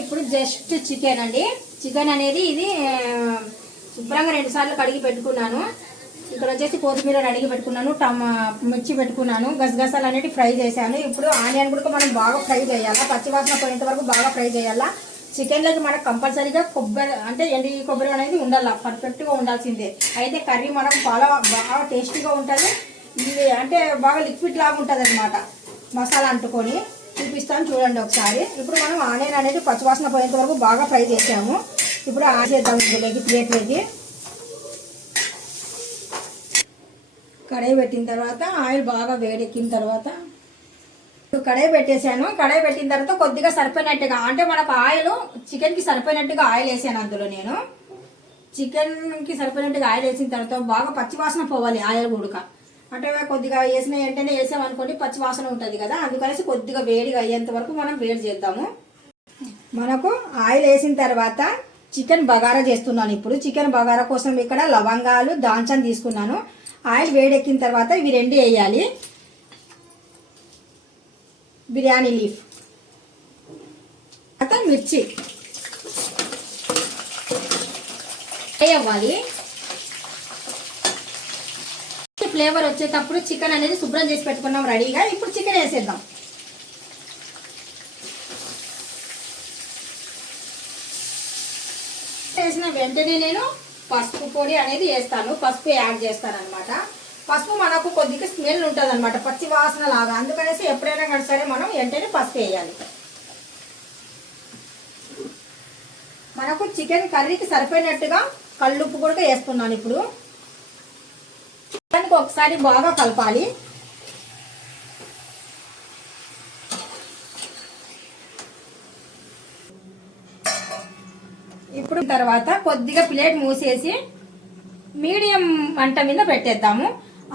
ఇప్పుడు just chicken అండి. Chicken అనేది ఇది శుభ్రంగా 2 సార్లు కడిగి పెట్టుకున్నాను. ఇక్కడ వచ్చేసి కొత్తిమీర అడిగి పెట్టుకున్నాను, మిర్చి పెట్టుకున్నాను, గసగసాలు అనేవి ఫ్రై చేశాను. ఇప్పుడు ఆనియన్ కూడా మనం బాగా ఫ్రై చేయాలా, పచ్చివాసన పోయేంత వరకు బాగా ఫ్రై చేయాలా. చికెన్లోకి మనకు కంపల్సరీగా కొబ్బరి అంటే ఎండి కొబ్బరి అనేది ఉండాలి, పర్ఫెక్ట్గా ఉండాల్సిందే. అయితే కర్రీ మనకు బాగా టేస్టీగా ఉంటుంది. ఇది అంటే బాగా లిక్విడ్ లాగా ఉంటుంది అనమాట. మసాలా అంటుకొని చూపిస్తాను చూడండి ఒకసారి. ఇప్పుడు మనం ఆనియన్ అనేది పచ్చివాసన పోయేంత వరకు బాగా ఫ్రై చేసాము. ఇప్పుడు ఆసేద్దాం ఇందులోకి, ప్లేట్లోకి. కడాయి పెట్టిన తర్వాత ఆయిల్ బాగా వేడెక్కిన తర్వాత కడాయి పెట్టేశాను. కడాయి పెట్టిన తర్వాత కొద్దిగా సరిపోయినట్టుగా అంటే మనకు ఆయిల్ చికెన్కి సరిపోయినట్టుగా ఆయిల్ వేసాను. అందులో నేను చికెన్కి సరిపోయినట్టుగా ఆయిల్ వేసిన తర్వాత బాగా పచ్చివాసన పోవాలి ఆయిల్ ఉడక. అంటే కొద్దిగా వేసిన వెంటనే వేసామనుకోండి పచ్చివాసన ఉంటుంది కదా, అందుకనేసి కొద్దిగా వేడిగా అయ్యేంత వరకు మనం వేడి చేద్దాము. మనకు ఆయిల్ వేసిన తర్వాత చికెన్ బగారా చేస్తున్నాను. ఇప్పుడు చికెన్ బగారా కోసం ఇక్కడ లవంగాలు దాల్చిన తీసుకున్నాను. ఆయిల్ వేడెక్కిన తర్వాత ఇవి 2 వేయాలి. బిర్యానీ లీఫ్, తర్వాత మిర్చి వేయాలి. ఫ్లేవర్ వచ్చేటప్పుడు చికెన్ అనేది శుభ్రం చేసి పెట్టుకున్నాం రెడీగా. ఇప్పుడు చికెన్ వేసేద్దాం. వేసిన వెంటనే నేను పసుపు పొడి అనేది వేస్తాను, పసుపు యాడ్ చేస్తాను అనమాట. పసుపు మనకు కొద్దిగా స్మెల్ ఉంటుంది అనమాట, పచ్చి వాసన లాగా. అందుకనేసి ఎప్పుడైనా కానీ సరే మనం వెంటనే పసుపు వేయాలి. మనకు చికెన్ కర్రీకి సరిపోయినట్టుగా కల్లుప్పు కూడా వేస్తున్నాను. ఇప్పుడు చికెన్కి ఒకసారి బాగా కలపాలి. ఇప్పుడు తర్వాత కొద్దిగా ప్లేట్ మూసేసి మీడియం మంట మీద పెట్టేద్దాము.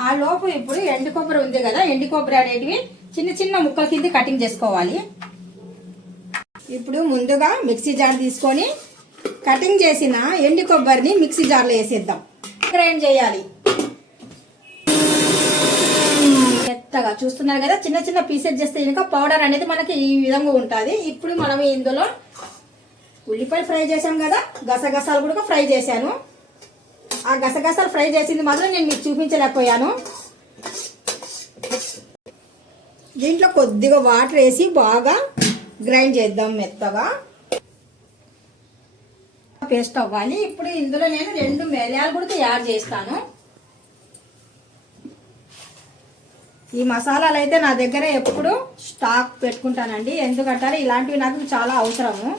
ఆ లోపు ఇప్పుడు ఎండు కొబ్బరి ఉంది కదా, ఎండు కొబ్బరి అనేటివి చిన్న చిన్న ముక్కల కింద కటింగ్ చేసుకోవాలి. ఇప్పుడు ముందుగా మిక్సీ జార్ తీసుకొని కటింగ్ చేసిన ఎండు కొబ్బరిని మిక్సీ జార్లో వేసేద్దాం. గ్రైండ్ చేయాలి మెత్తగా. చూస్తున్నారు కదా, చిన్న చిన్న పీసెస్ చేస్తే ఇంకా పౌడర్ అనేది మనకి ఈ విధంగా ఉంటుంది. ఇప్పుడు మనం ఇందులో ఉల్లిపాయలు ఫ్రై చేసాం కదా, గసగసాలు కూడా ఫ్రై చేశాను. ఆ గసగసాలు ఫ్రై చేసింది మాత్రం నేను మీకు చూపించలేకపోయాను. దీంట్లో కొద్దిగా వాటర్ వేసి బాగా గ్రైండ్ చేద్దాం మెత్తగా. పేస్ట్ అవ్వాలి. ఇప్పుడు ఇందులో నేను 2 మిరియాలు కూడా యాడ్ చేస్తాను. ఈ మసాలాలు అయితే నా దగ్గర ఎప్పుడు స్టాక్ పెట్టుకుంటానండి, ఎందుకంటే ఇలాంటివి నాకు చాలా అవసరము.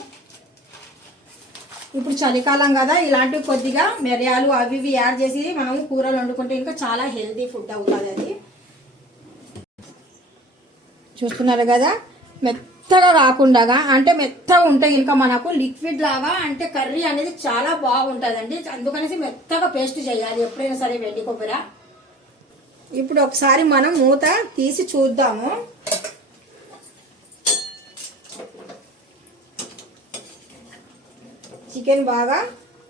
ఇప్పుడు చలికాలం కదా, ఇలాంటివి కొద్దిగా మిరియాలు అవి ఇవి యాడ్ చేసి మనం కూరలు వండుకుంటే ఇంకా చాలా హెల్తీ ఫుడ్ అవుతుంది అది. చూస్తున్నారు కదా, మెత్తగా కాకుండా అంటే మెత్తగా ఉంటే ఇంకా మనకు లిక్విడ్ లాగా అంటే కర్రీ అనేది చాలా బాగుంటుందండి. అందుకనేసి మెత్తగా పేస్ట్ చేయాలి ఎప్పుడైనా సరే వెండి కొబ్బరి. ఇప్పుడు ఒకసారి మనం మూత తీసి చూద్దాము. చికెన్ బాగా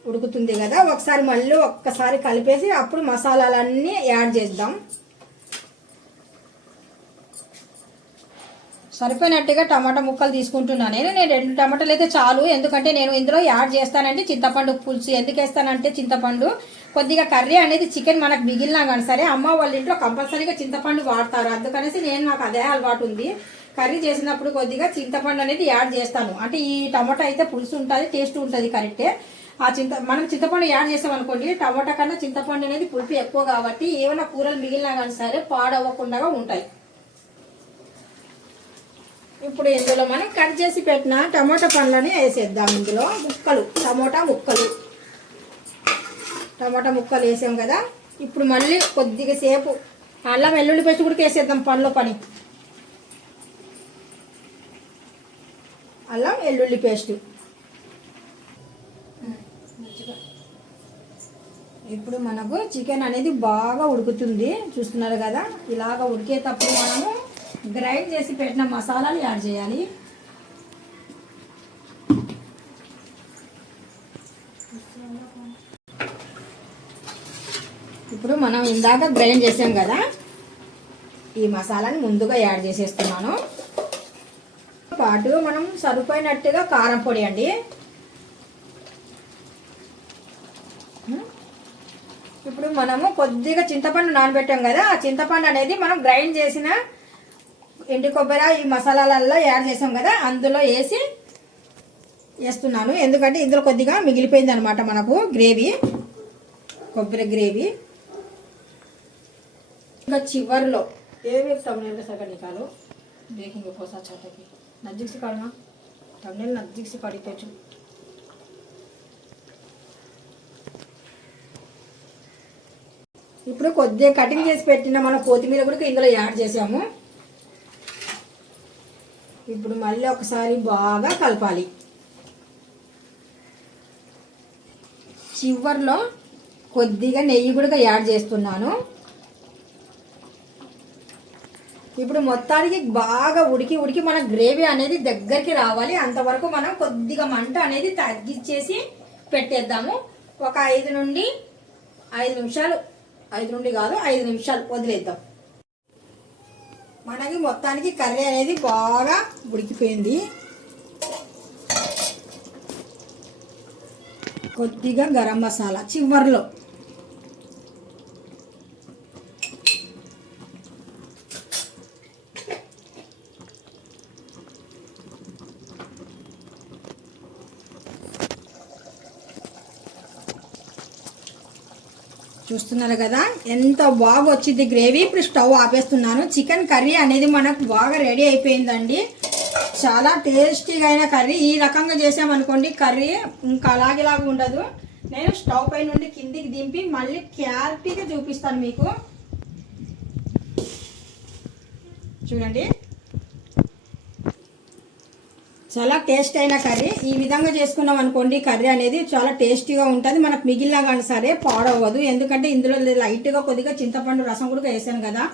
ఉడుకుతుంది కదా, ఒకసారి మళ్ళీ ఒక్కసారి కలిపేసి అప్పుడు మసాలాలన్నీ యాడ్ చేద్దాం. సరిపోయినట్టుగా టమాటా ముక్కలు తీసుకుంటున్నాను నేను 2 టమాటాలు అయితే చాలు. ఎందుకంటే నేను ఇందులో యాడ్ చేస్తానంటే చింతపండు పులుసు. ఎందుకు వేస్తానంటే చింతపండు కొద్దిగా కర్రీ అనేది చికెన్ మనకు మిగిలినా కానీ సరే అమ్మ వాళ్ళ ఇంట్లో కంపల్సరీగా చింతపండు వాడతారు. అందుకనేసి నాకు అదే అలవాటు ఉంది. కర్రీ చేసినప్పుడు కొద్దిగా చింతపండు అనేది యాడ్ చేస్తాను. అంటే ఈ టమాటా అయితే పులుసు ఉంటుంది, టేస్ట్ ఉంటుంది కరెక్టే. మనం చింతపండు యాడ్ చేసామనుకోండి, టమాటా కన్నా చింతపండు అనేది పులుపు ఎక్కువ కాబట్టి ఏమైనా కూరలు మిగిలినా కానీ సరే పాడవ్వకుండా ఉంటాయి. ఇప్పుడు ఇందులో మనం కట్ చేసి పెట్టిన టమాటా పండ్లని వేసేద్దాం. ఇందులో టమాటా ముక్కలు వేసాం కదా. ఇప్పుడు మళ్ళీ కొద్దిగా సేపు అల్లం వెల్లుల్లి పేస్ట్ కూడా వేసేద్దాం. అల్లం వెల్లుల్లి పేస్ట్. ఇప్పుడు మనకు చికెన్ అనేది బాగా ఉడుకుతుంది. చూస్తున్నారు కదా, ఇలాగ ఉడికేటప్పుడు మనము గ్రైండ్ చేసి పెట్టిన మసాలాలు యాడ్ చేయాలి. ఇప్పుడు మనం ఇందాక గ్రైండ్ చేసాం కదా, ఈ మసాలాని ముందుగా యాడ్ చేసేస్తున్నాను. పాటు మనం సరిపోయినట్టుగా కారం పొడి అండి. ఇప్పుడు మనము కొద్దిగా చింతపండు నానబెట్టాం కదా, ఆ చింతపండు అనేది మనం గ్రైండ్ చేసిన ఎండు కొబ్బరి ఈ మసాలాలలో యాడ్ చేసాం కదా, అందులో వేస్తున్నాను. ఎందుకంటే ఇందులో కొద్దిగా మిగిలిపోయింది అనమాట మనకు గ్రేవీ, కొబ్బరి గ్రేవీ. ఇంకా చివరిలో ఏమి తమిళ సగనికాలు బేకింగ్ పోసా చాటకి నజ్జిక్సి కాడమా తమిళ నజ్జిక్సి పడిపోచ్చు. ఇప్పుడు కొద్దిగా కటింగ్ చేసి పెట్టిన మన కొత్తిమీర కూడా ఇందులో యాడ్ చేసాము. ఇప్పుడు మళ్ళీ ఒకసారి బాగా కలపాలి. చివర్లో కొద్దిగా నెయ్యి కూడా యాడ్ చేస్తున్నాను. ఇప్పుడు మొత్తానికి బాగా ఉడికి మన గ్రేవీ అనేది దగ్గరికి రావాలి. అంతవరకు మనం కొద్దిగా మంట అనేది తగ్గించేసి పెట్టేద్దాము. ఒక 5 నుండి 5 నిమిషాలు, 5 నుండి కాదు 5 నిమిషాలు వదిలేద్దాం. మనకి మొత్తానికి కర్రీ అనేది బాగా ఉడికిపోయింది. కొద్దిగా గరం మసాలా చివర్లో, చూస్తున్నారు కదా ఎంత బాగా వచ్చింది గ్రేవీ. ఇప్పుడు స్టవ్ ఆపేస్తున్నాను. చికెన్ కర్రీ అనేది మనకు బాగా రెడీ అయిపోయిందండి. చాలా టేస్టీగా అయిన కర్రీ. ఈ రకంగా చేసామనుకోండి కర్రీ ఇంకా అలాగేలాగా ఉండదు. నేను స్టవ్ పై నుండి కిందికి దింపి మళ్ళీ క్లారిటీగా చూపిస్తాను మీకు. చూడండి చాలా టేస్ట్ అయిన కర్రీ. ఈ విధంగా చేసుకున్నాం అనుకోండి కర్రీ అనేది చాలా టేస్టీగా ఉంటుంది. మనకు మిగిలినా కానీ సరే పాడవదు. ఎందుకంటే ఇందులో లైట్గా కొద్దిగా చింతపండు రసం కూడా వేసాను కదా.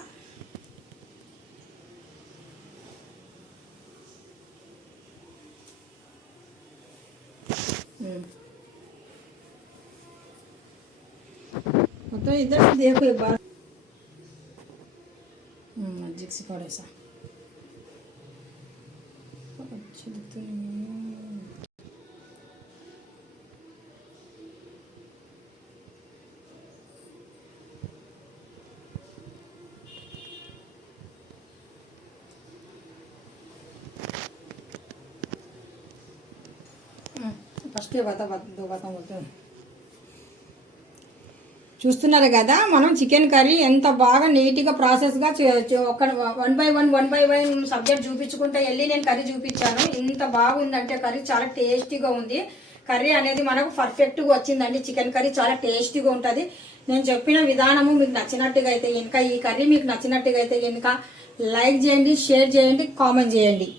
మొత్తం ఇద్దరు దేకు బాగా జిక్సి పడేసా. ఫస్ట్ చూస్తున్నారు కదా మనం చికెన్ కర్రీ ఎంత బాగా నీట్గా ప్రాసెస్గా ఒక 1 by 1 సబ్జెక్ట్ చూపించుకుంటే వెళ్ళి నేను కర్రీ చూపించాను. ఇంత బాగుందంటే కర్రీ చాలా టేస్టీగా ఉంది. కర్రీ అనేది మనకు పర్ఫెక్ట్గా వచ్చిందండి. చికెన్ కర్రీ చాలా టేస్టీగా ఉంటుంది. నేను చెప్పిన విధానము మీకు నచ్చినట్టుగా అయితే ఇంకా ఈ కర్రీ మీకు నచ్చినట్టుగా అయితే ఇంకా లైక్ చేయండి, షేర్ చేయండి, కామెంట్ చేయండి.